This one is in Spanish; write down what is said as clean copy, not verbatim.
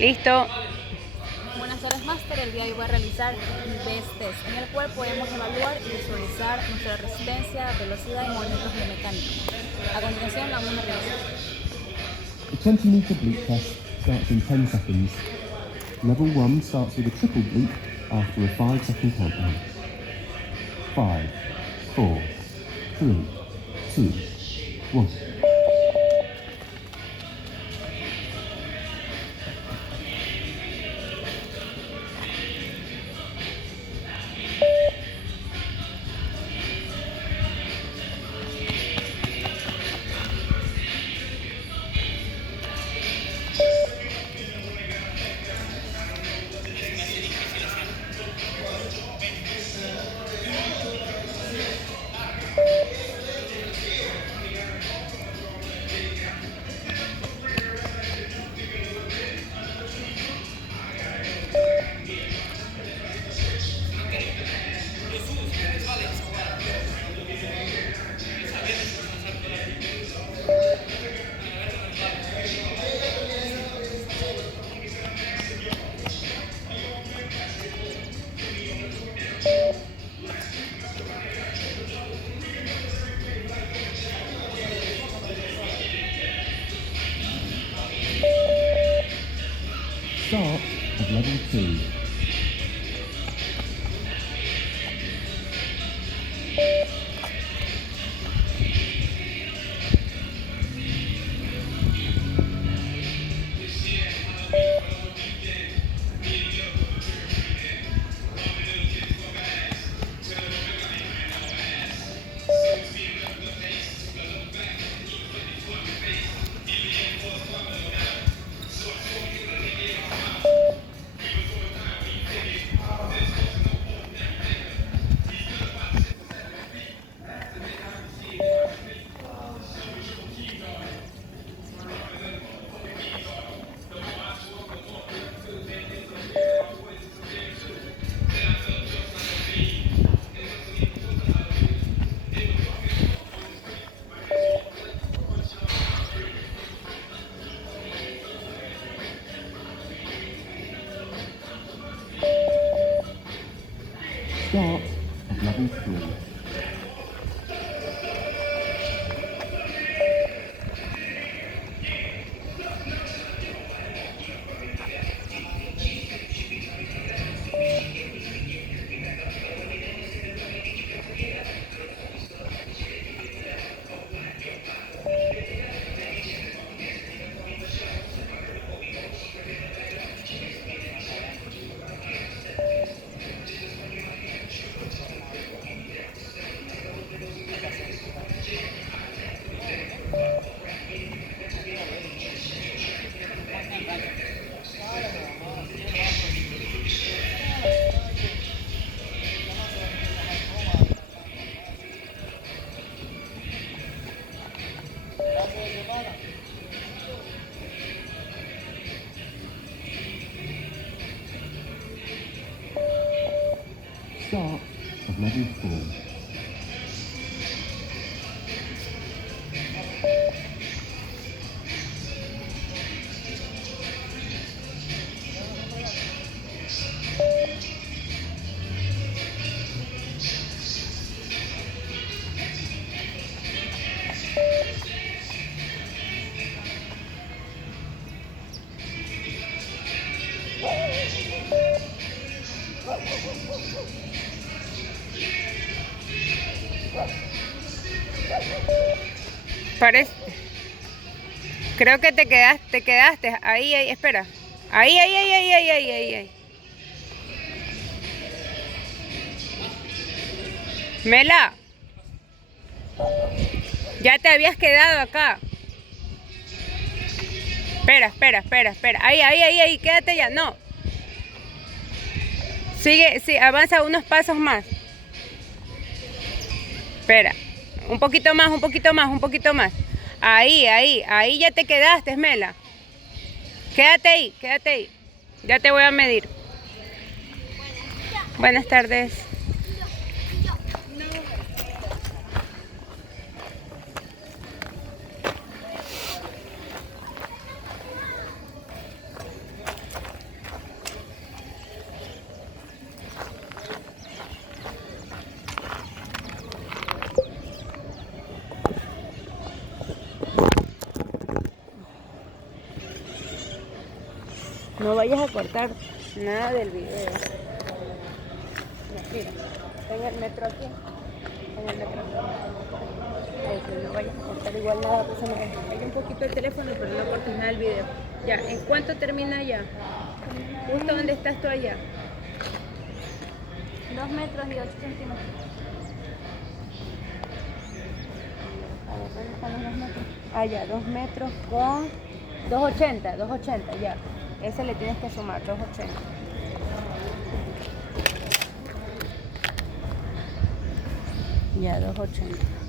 Listo. Buenas tardes, Master. El día de hoy voy a realizar un BEST test, en el cual podemos evaluar y visualizar nuestra resistencia, velocidad y movimientos biomecánicos. A continuación, vamos a realizar. The 20-metre bleep test starts in 10 seconds. Level 1 starts with a triple bleep after a 5-second countdown. 5, 4, 3, 2, 1. Start of level 2. Start of level 3. Start of level 4. Parece. Creo que te quedaste. Ahí, espera. Ahí. Mela, ya te habías quedado acá. Espera. Ahí, quédate ya. No. Sigue, sí, avanza unos pasos más. Espera. Un poquito más. Ahí ya te quedaste, Mela. Quédate ahí. Ya te voy a medir. Buenas tardes. No vayas a cortar nada del video. Mira, tengo el metro aquí. Tengo el metro aquí. Ay, que no vayas a cortar igual nada, pues se me cayó un poquito el teléfono, pero no cortes nada del video. Ya, ¿en cuánto termina ya? Justo donde estás tú allá. 2 metros y 8 centímetros. A ver, ¿dónde están los 2 metros? Ah, ya, 2 metros con 280, ya. Ese le tienes que sumar, 280. Ya, 280.